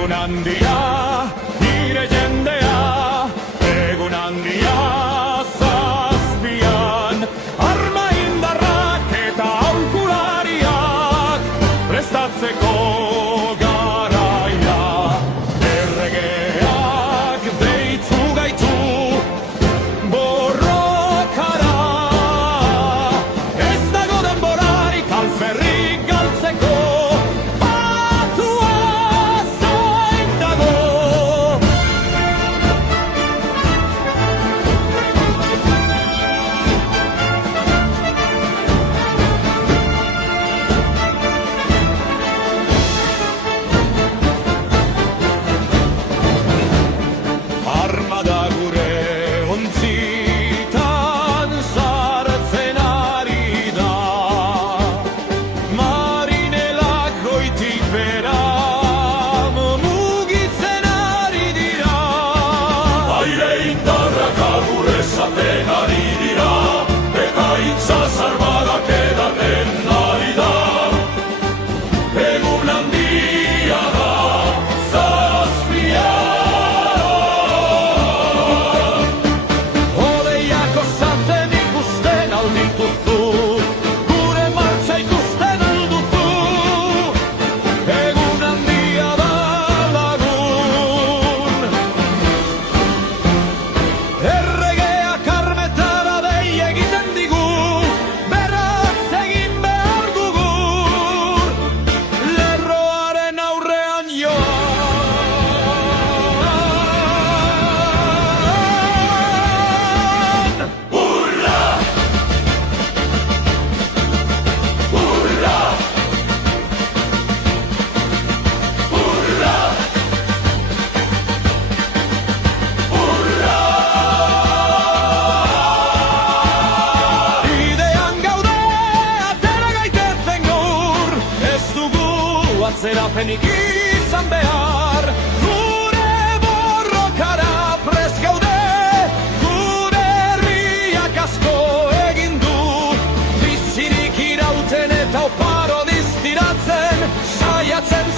egun handia, nire jendea, egun handia zazpian, arma indarrak eta aholkulariak prestatzeko garaia. Erregeak deitu gaitu borrokara, ez dago denborarik alferrik galtzeko. Armada gure ontzitan sartzen ari da, marinelak goitik bera mugitzen ari dira. Aire indarrak agur esaten ari dira, ekaitzaz armadak edaten ari da. Egun handia da zazpia, gure martxa ikusten alduzu, egun handia da lagun. Erregeak armetara dei egiten digu, beraz egin behar dugu, lerroaren aurrean joan. Atzerapenik izan behar, gure borrokara prest gaude, gure herriak asko egin du, bizirik irauten eta oparo diztiratzen, saiatzen